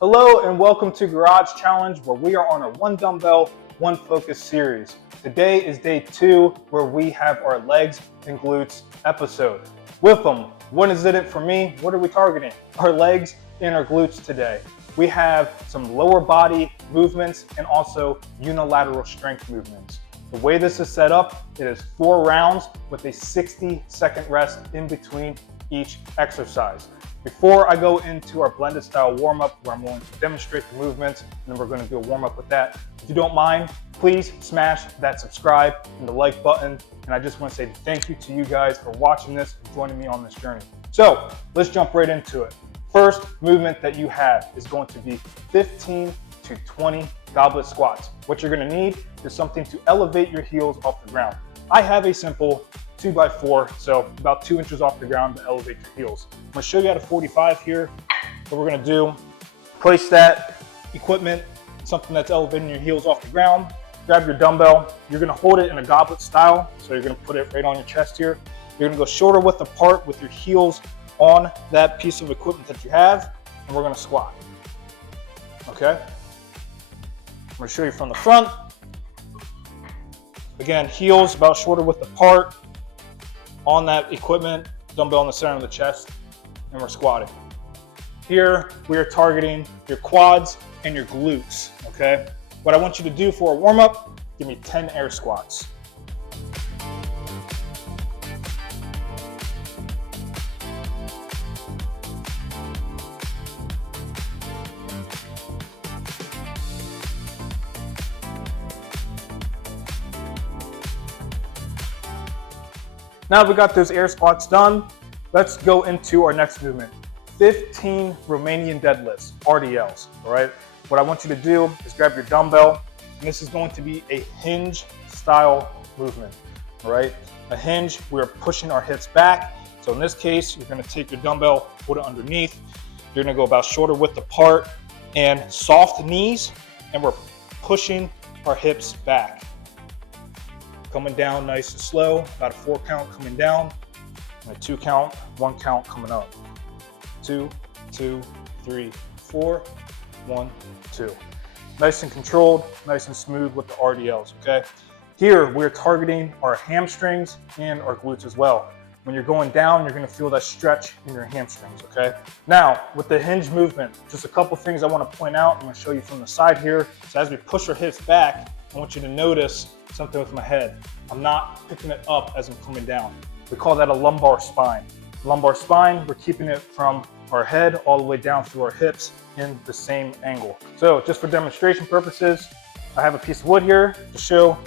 Hello and welcome to Garage Challenge, where we are on our One Dumbbell, One Focus series. Today is day 2, where we have our legs and glutes episode. With them, what is it for me? What are we targeting? Our legs and our glutes today. We have some lower body movements and also unilateral strength movements. The way this is set up, it is 4 rounds with a 60-second rest in between each exercise. Before I go into our blended style warm-up, where I'm going to demonstrate the movements, and then we're going to do a warm-up with that. If you don't mind, please smash that subscribe and the like button. And I just want to say thank you to you guys for watching this and joining me on this journey. So let's jump right into it. First movement that you have is going to be 15 to 20 goblet squats. What you're going to need is something to elevate your heels off the ground. I have a simple 2x4, so about 2 inches off the ground to elevate your heels. I'm going to show you at a 45 here. What we're going to do, place that equipment, something that's elevating your heels off the ground. Grab your dumbbell. You're going to hold it in a goblet style, so you're going to put it right on your chest here. You're going to go shoulder width apart with your heels on that piece of equipment that you have, and we're going to squat. Okay? I'm going to show you from the front. Again, heels about shoulder width apart on that equipment, dumbbell in the center of the chest, and we're squatting. Here, we are targeting your quads and your glutes, okay? What I want you to do for a warm-up, give me 10 air squats. Now we got those air squats done, let's go into our next movement. 15 Romanian deadlifts, RDLs, all right? What I want you to do is grab your dumbbell, and this is going to be a hinge style movement, all right? A hinge, we're pushing our hips back. So in this case, you're gonna take your dumbbell, put it underneath. You're gonna go about shoulder width apart and soft knees, and we're pushing our hips back. Coming down nice and slow, about a 4 count coming down, and a 2 count, 1 count coming up. 2, 2, 3, 4, 1, 2. Nice and controlled, nice and smooth with the RDLs, okay? Here, we're targeting our hamstrings and our glutes as well. When you're going down, you're gonna feel that stretch in your hamstrings, okay? Now, with the hinge movement, just a couple things I wanna point out. I'm gonna show you from the side here. So as we push our hips back, I want you to notice something with my head. I'm not picking it up as I'm coming down. We call that a lumbar spine. Lumbar spine, we're keeping it from our head all the way down through our hips in the same angle. So just for demonstration purposes, I have a piece of wood here to show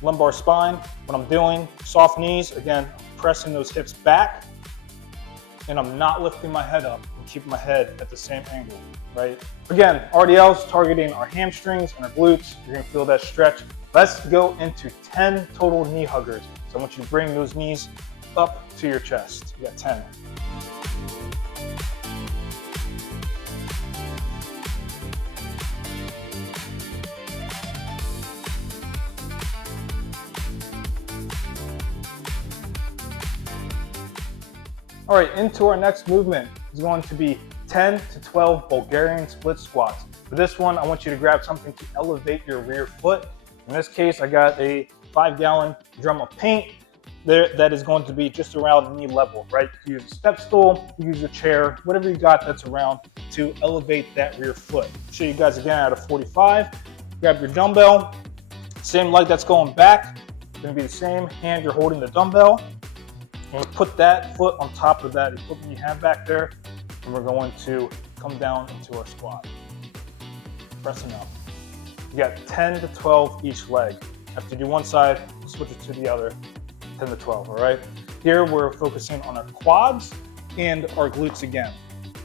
lumbar spine. What I'm doing, soft knees, again, pressing those hips back, and I'm not lifting my head up. I'm keeping my head at the same angle, right? Again, RDLs targeting our hamstrings and our glutes. You're gonna feel that stretch. Let's go into 10 total knee huggers. So I want you to bring those knees up to your chest. You got 10. All right, into our next movement is going to be 10 to 12 Bulgarian split squats. For this one, I want you to grab something to elevate your rear foot. In this case, I got a 5-gallon drum of paint there that is going to be just around knee level, right? You use a step stool, you use a chair, whatever you got that's around to elevate that rear foot. Show you guys again at a 45. Grab your dumbbell, same leg that's going back, it's gonna be the same hand you're holding the dumbbell. And put that foot on top of that equipment you have back there, and we're going to come down into our squat. Pressing up. You got 10 to 12 each leg. After you do one side, switch it to the other, 10 to 12, all right? Here we're focusing on our quads and our glutes again.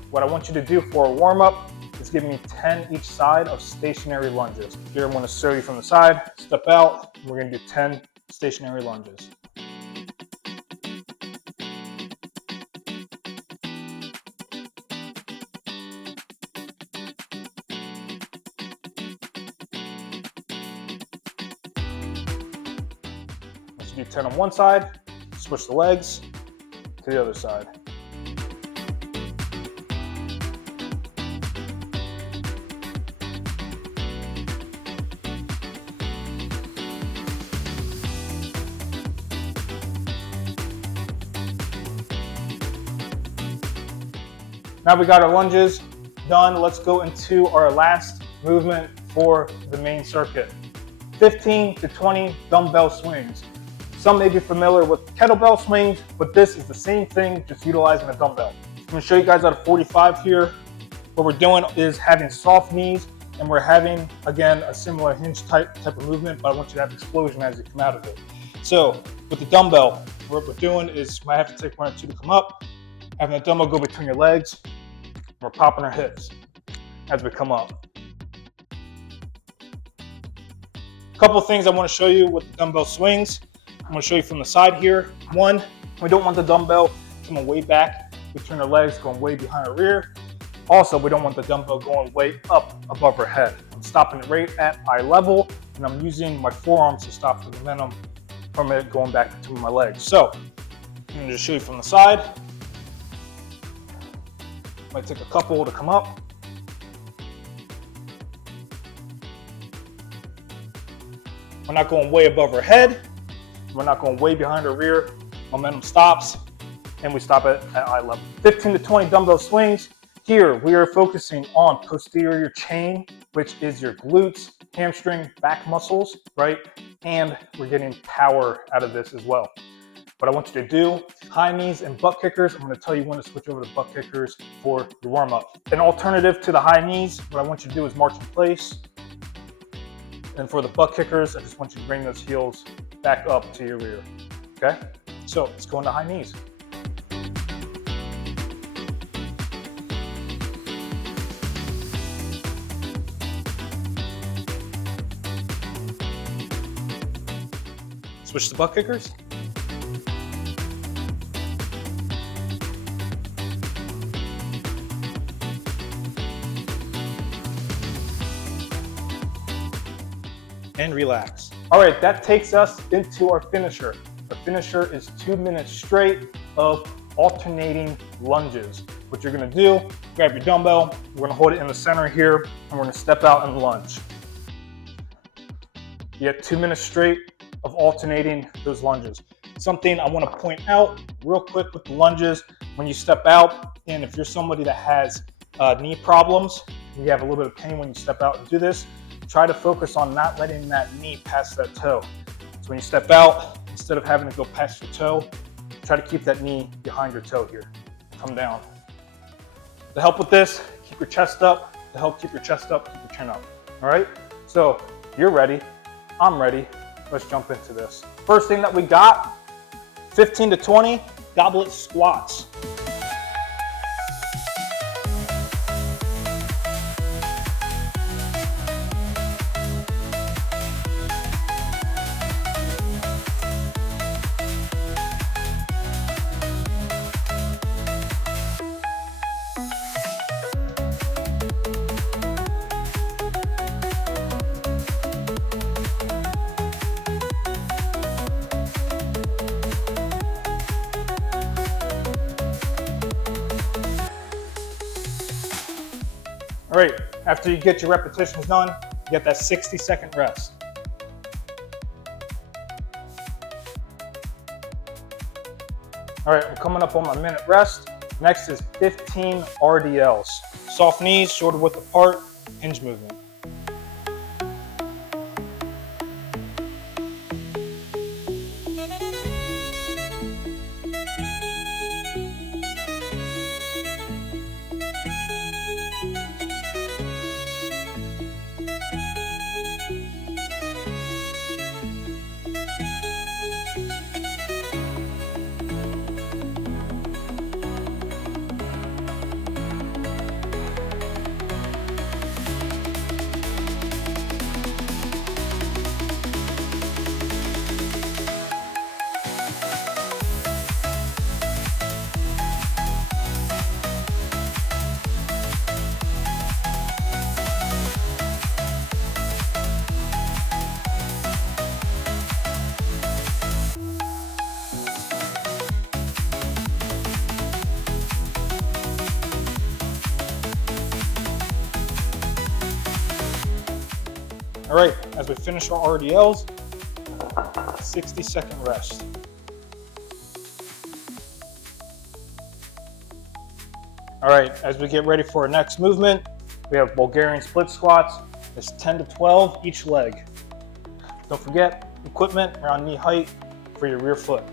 What I want you to do for a warm-up is give me 10 each side of stationary lunges. Here I'm gonna show you from the side, step out, and we're gonna do 10 stationary lunges. Do 10 on one side, switch the legs to the other side. Now we got our lunges done. Let's go into our last movement for the main circuit. 15 to 20 dumbbell swings. Some may be familiar with kettlebell swings, but this is the same thing, just utilizing a dumbbell. I'm gonna show you guys out of 45 here. What we're doing is having soft knees, and we're having, again, a similar hinge type of movement, but I want you to have explosion as you come out of it. So with the dumbbell, what we're doing is, I have to take 1 or 2 to come up, having the dumbbell go between your legs, and we're popping our hips as we come up. A couple of things I want to show you with the dumbbell swings. I'm going to show you from the side here. One, we don't want the dumbbell coming way back between our legs, going way behind our rear. Also, we don't want the dumbbell going way up above our head. I'm stopping it right at eye level, and I'm using my forearms to stop the momentum from it going back between my legs. So, I'm going to just show you from the side. Might take a couple to come up. We're not going way above our head. We're not going way behind our rear. Momentum stops, and we stop it at eye level. 15 to 20 dumbbell swings. Here, we are focusing on posterior chain, which is your glutes, hamstring, back muscles, right? And we're getting power out of this as well. What I want you to do, high knees and butt kickers. I'm going to tell you when to switch over to butt kickers for your warm-up. An alternative to the high knees, what I want you to do is march in place. And for the butt kickers, I just want you to bring those heels back up to your rear, okay? So let's go into high knees. Switch to butt kickers. And relax. All right, that takes us into our finisher. The finisher is 2 minutes straight of alternating lunges. What you're gonna do, grab your dumbbell, we're gonna hold it in the center here, and we're gonna step out and lunge. You get 2 minutes straight of alternating those lunges. Something I wanna point out real quick with the lunges, when you step out, and if you're somebody that has knee problems, you have a little bit of pain when you step out and do this, try to focus on not letting that knee pass that toe. So when you step out, instead of having to go past your toe, try to keep that knee behind your toe here. Come down. To help with this, keep your chest up. To help keep your chest up, keep your chin up. All right? So you're ready. I'm ready. Let's jump into this. First thing that we got, 15 to 20 goblet squats. All right, after you get your repetitions done, you get that 60-second rest. All right, I'm coming up on my minute rest. Next is 15 RDLs. Soft knees, shoulder width apart, hinge movement. All right, as we finish our RDLs, 60-second rest. All right, as we get ready for our next movement, we have Bulgarian split squats. It's 10 to 12 each leg. Don't forget, equipment around knee height for your rear foot.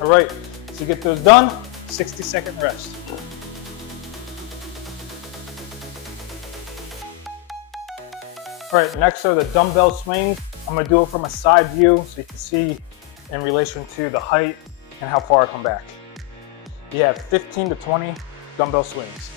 All right, so you get those done, 60-second rest. All right, next are the dumbbell swings. I'm gonna do it from a side view so you can see in relation to the height and how far I come back. You have 15 to 20 dumbbell swings.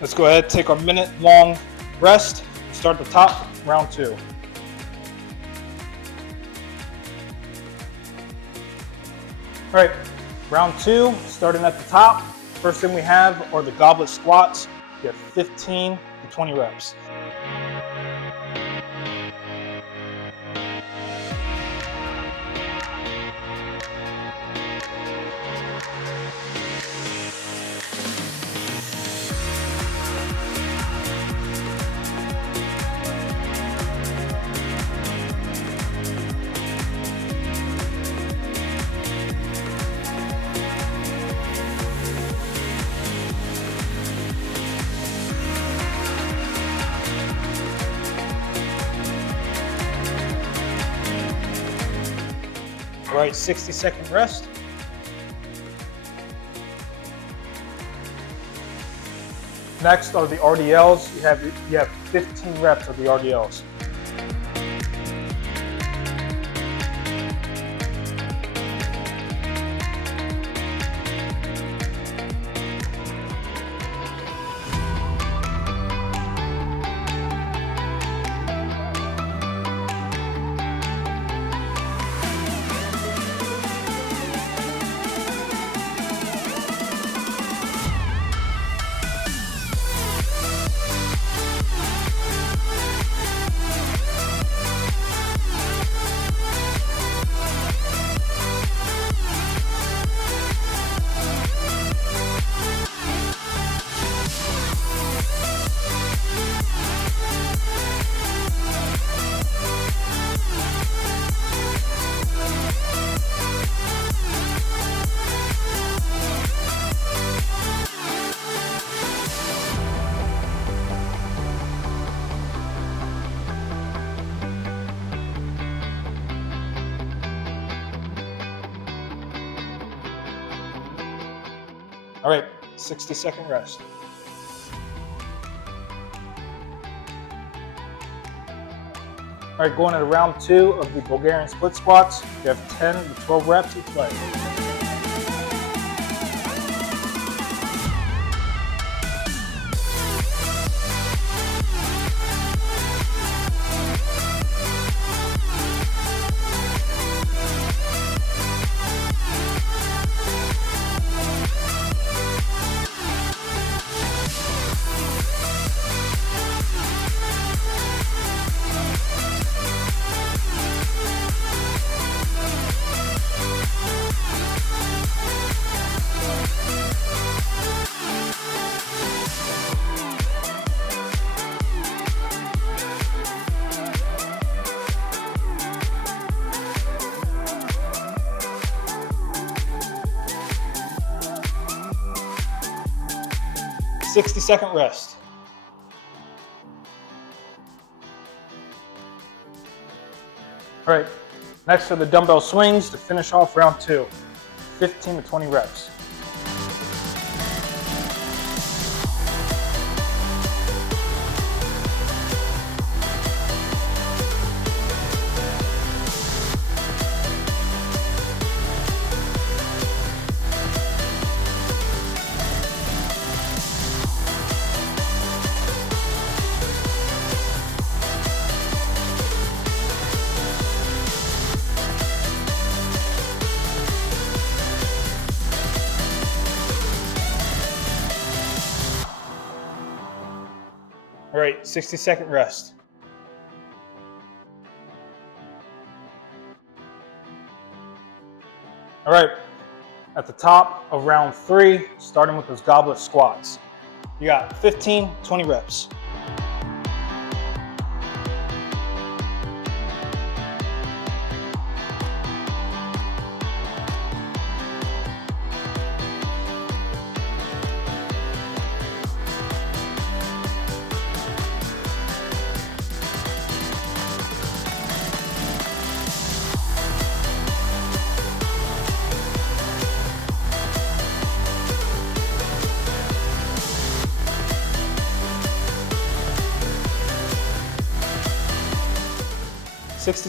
Let's go ahead and take our minute-long rest. Start at the top, round 2. All right, round 2, starting at the top. First thing we have are the goblet squats. You have 15 to 20 reps. All right, 60-second rest. Next are the RDLs. You have 15 reps of the RDLs. All right, 60-second rest. All right, going into round 2 of the Bulgarian split squats. You have 10 to 12 reps each leg. 60-second rest. All right, next are the dumbbell swings to finish off round 2, 15 to 20 reps. All right, 60-second rest. All right, at the top of round 3, starting with those goblet squats. You got 15, 20 reps.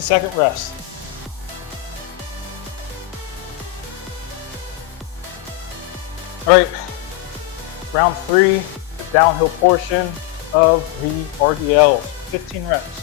Second rest. All right, round 3, the downhill portion of the RDLs, 15 reps.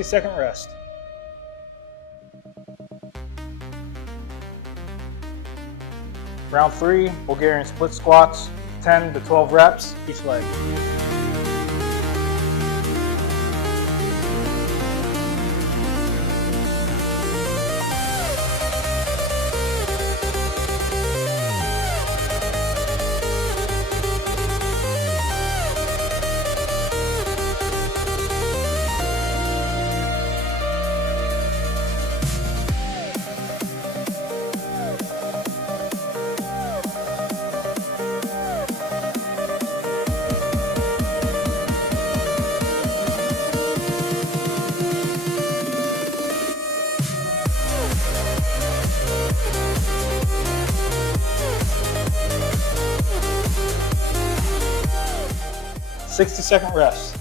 Second rest. Round 3, Bulgarian split squats, 10 to 12 reps each leg. Second rest.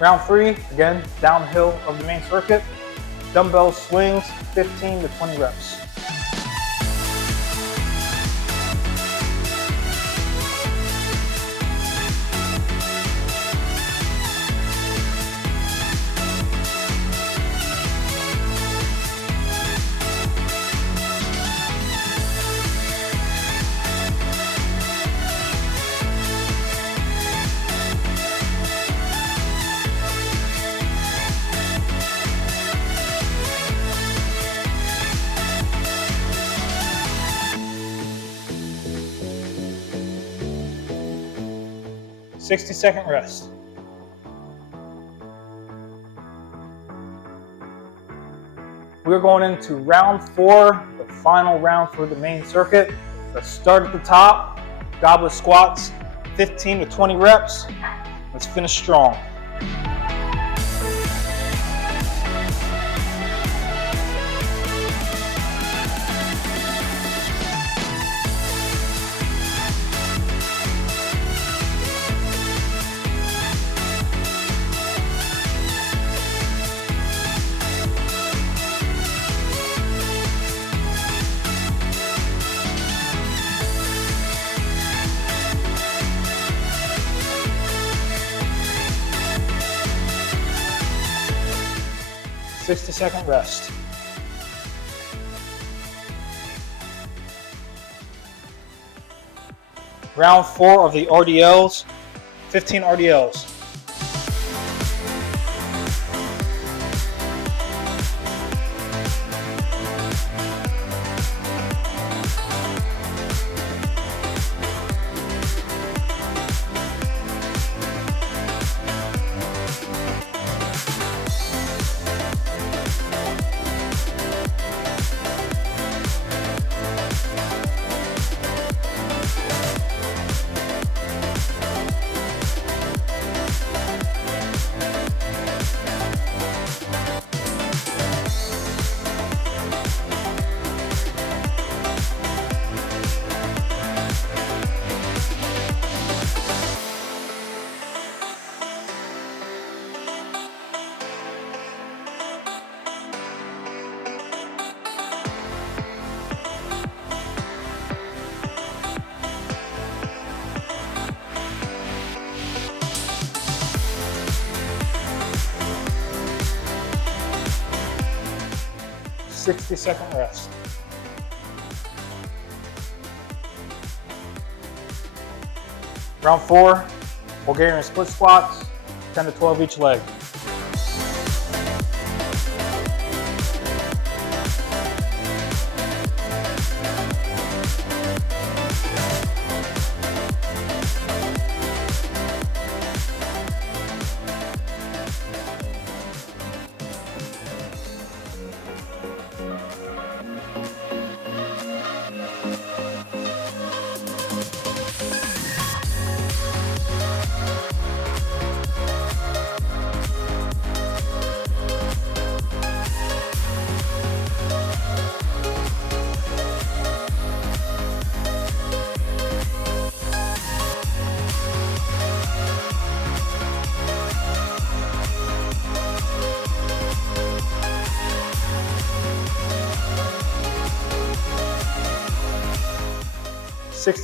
Round 3, again, downhill of the main circuit. Dumbbell swings, 15 to 20 reps. Second rest. We're going into round 4, the final round for the main circuit. Let's start at the top, goblet squats, 15 to 20 reps. Let's finish strong. Second rest. Round 4 of the RDLs, 15 RDLs. Second rest. Round 4, Bulgarian split squats, 10 to 12 each leg.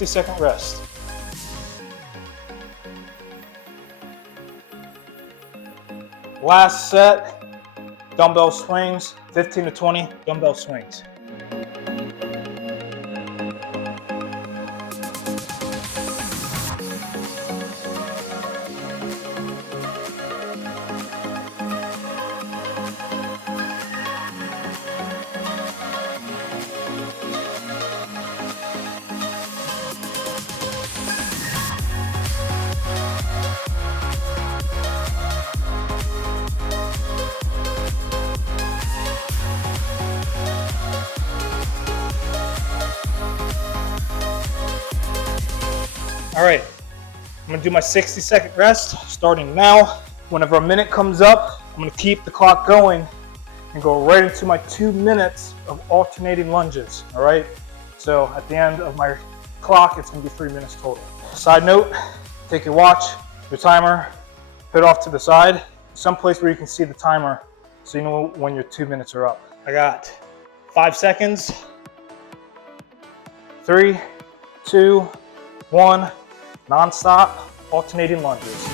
Second rest. Last set, dumbbell swings, 15 to 20 dumbbell swings. All right, I'm gonna do my 60-second rest starting now. Whenever a minute comes up, I'm gonna keep the clock going and go right into my 2 minutes of alternating lunges, all right? So at the end of my clock, it's gonna be 3 minutes total. Side note, take your watch, your timer, put it off to the side, someplace where you can see the timer so you know when your 2 minutes are up. I got 5 seconds, 3, 2, 1, non-stop, alternating lunges.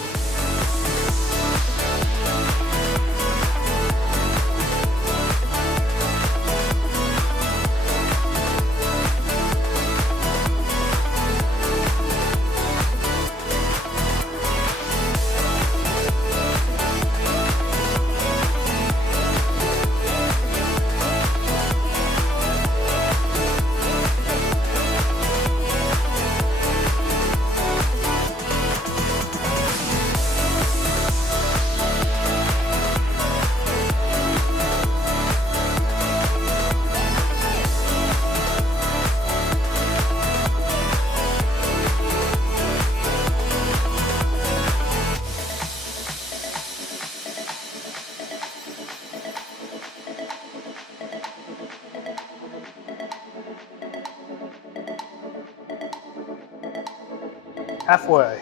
halfway.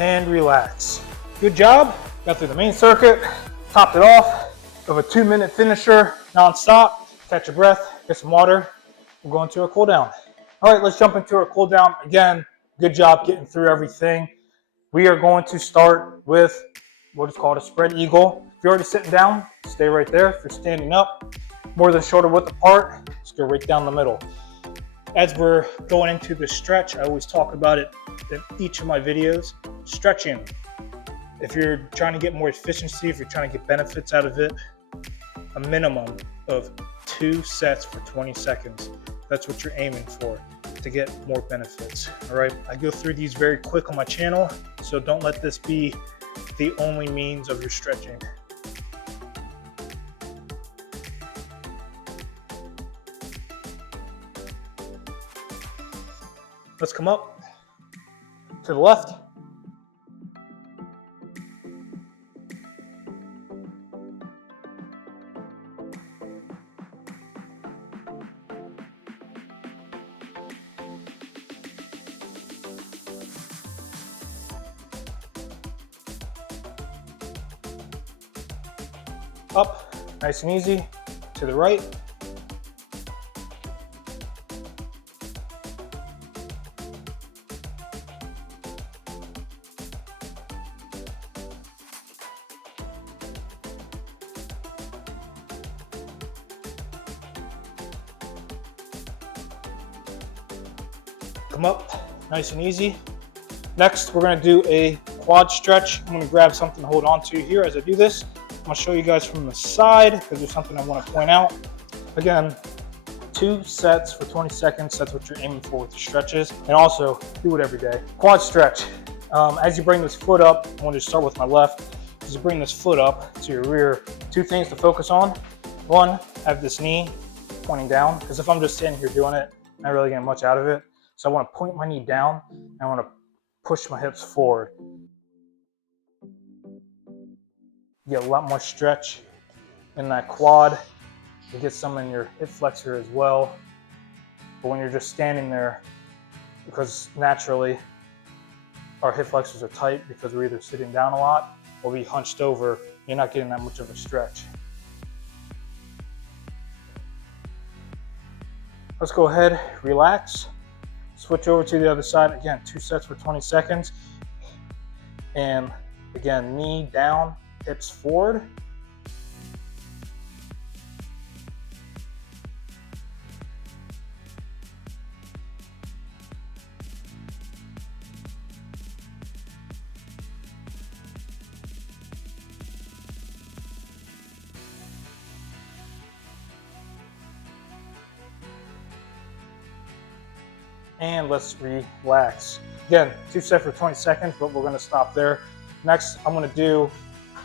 And relax. Good job. Got through the main circuit, topped it off with a 2-minute finisher, non-stop. Catch your breath, get some water. We'll go into our cool down. All right, let's jump into our cool down. Again, good job getting through everything. We are going to start with what is called a spread eagle. If you're already sitting down, stay right there. If you're standing up, more than shoulder width apart, let's go right down the middle. As we're going into the stretch, I always talk about it in each of my videos. Stretching. If you're trying to get more efficiency, if you're trying to get benefits out of it, a minimum of 2 sets for 20 seconds. That's what you're aiming for to get more benefits. All right, I go through these very quick on my channel, so don't let this be the only means of your stretching. Let's come up to the left. Up, nice and easy, to the right. Come up, nice and easy. Next, we're gonna do a quad stretch. I'm gonna grab something to hold on to here as I do this. I'm gonna show you guys from the side because there's something I wanna point out. Again, 2 sets for 20 seconds. That's what you're aiming for with your stretches. And also, do it every day. Quad stretch. As you bring this foot up, I want to start with my left. As you bring this foot up to your rear, 2 things to focus on. 1, have this knee pointing down, because if I'm just standing here doing it, I'm not really getting much out of it. So I want to point my knee down, and I want to push my hips forward. You get a lot more stretch in that quad. You get some in your hip flexor as well. But when you're just standing there, because naturally our hip flexors are tight because we're either sitting down a lot or we hunched over, you're not getting that much of a stretch. Let's go ahead, relax. Switch over to the other side. Again, 2 sets for 20 seconds. And again, knee down, hips forward. And let's relax. Again, 2 sets for 20 seconds, but we're gonna stop there. Next, I'm gonna do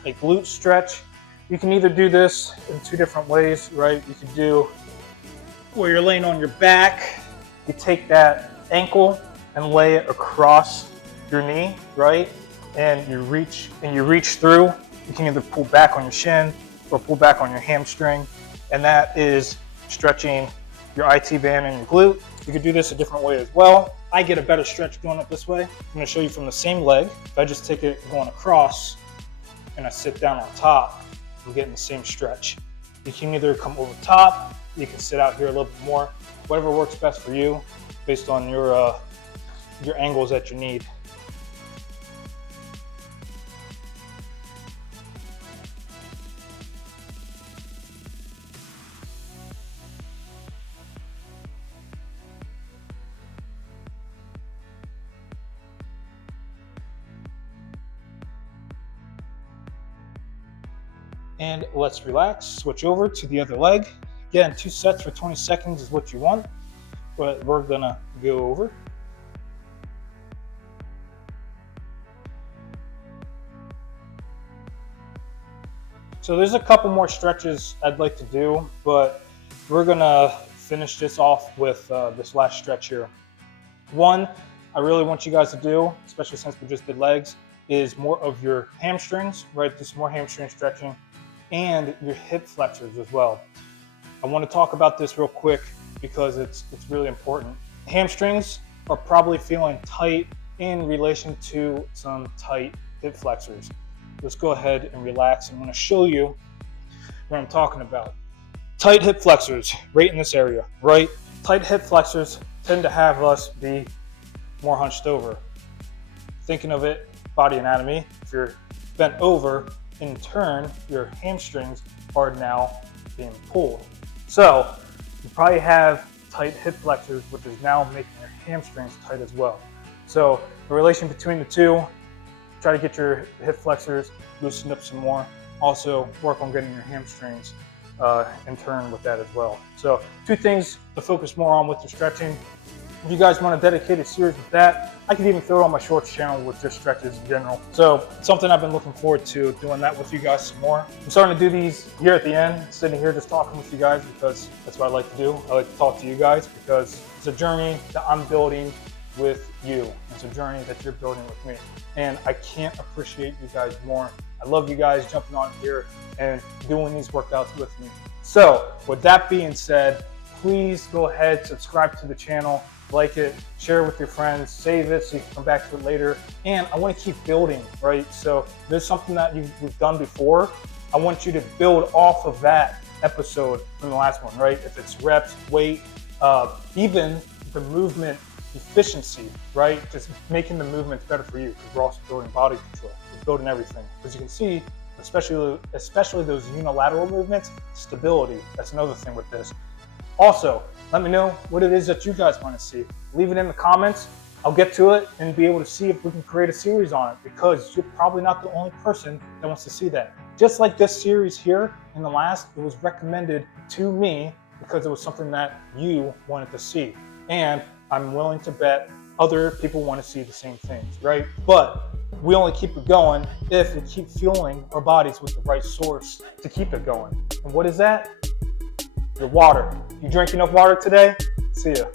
a glute stretch. You can either do this in 2 different ways, right? You can do where you're laying on your back. You take that ankle and lay it across your knee, right? And you reach through. You can either pull back on your shin or pull back on your hamstring. And that is stretching your IT band and your glute. You could do this a different way as well. I get a better stretch doing it this way. I'm gonna show you from the same leg. If I just take it going across and I sit down on top, I'm getting the same stretch. You can either come over top, you can sit out here a little bit more, whatever works best for you based on your angles that you need. And let's relax, switch over to the other leg. Again, 2 sets for 20 seconds is what you want, but we're gonna go over. So there's a couple more stretches I'd like to do, but we're gonna finish this off with this last stretch here. One, I really want you guys to do, especially since we just did legs, is more of your hamstrings, right? Do some more hamstring stretching and your hip flexors as well. I want to talk about this real quick because it's really important. Hamstrings are probably feeling tight in relation to some tight hip flexors. Let's go ahead and relax. I'm going to show you what I'm talking about. Tight hip flexors, right in this area, right? Tight hip flexors tend to have us be more hunched over. Thinking of it, body anatomy, if you're bent over, in turn, your hamstrings are now being pulled. So you probably have tight hip flexors, which is now making your hamstrings tight as well. So the relation between the two, try to get your hip flexors loosened up some more. Also work on getting your hamstrings in turn with that as well. So 2 things to focus more on with your stretching. If you guys want a dedicated series with that, I could even throw it on my shorts channel with just stretches in general. So something I've been looking forward to, doing that with you guys some more. I'm starting to do these here at the end, sitting here just talking with you guys because that's what I like to do. I like to talk to you guys because it's a journey that I'm building with you. It's a journey that you're building with me. And I can't appreciate you guys more. I love you guys jumping on here and doing these workouts with me. So with that being said, please go ahead, subscribe to the channel, like it, share it with your friends, save it so you can come back to it later. And I want to keep building, right? So there's something that we've done before. I want you to build off of that episode from the last one, right? If it's reps, weight, even the movement efficiency, right? Just making the movements better for you because we're also building body control. We're building everything. As you can see, especially those unilateral movements, stability. That's another thing with this. Also, let me know what it is that you guys want to see. Leave it in the comments. I'll get to it and be able to see if we can create a series on it because you're probably not the only person that wants to see that. Just like this series here in the last, it was recommended to me because it was something that you wanted to see. And I'm willing to bet other people want to see the same things, right? But we only keep it going if we keep fueling our bodies with the right source to keep it going. And what is that? Your water. You drink enough water today? See ya.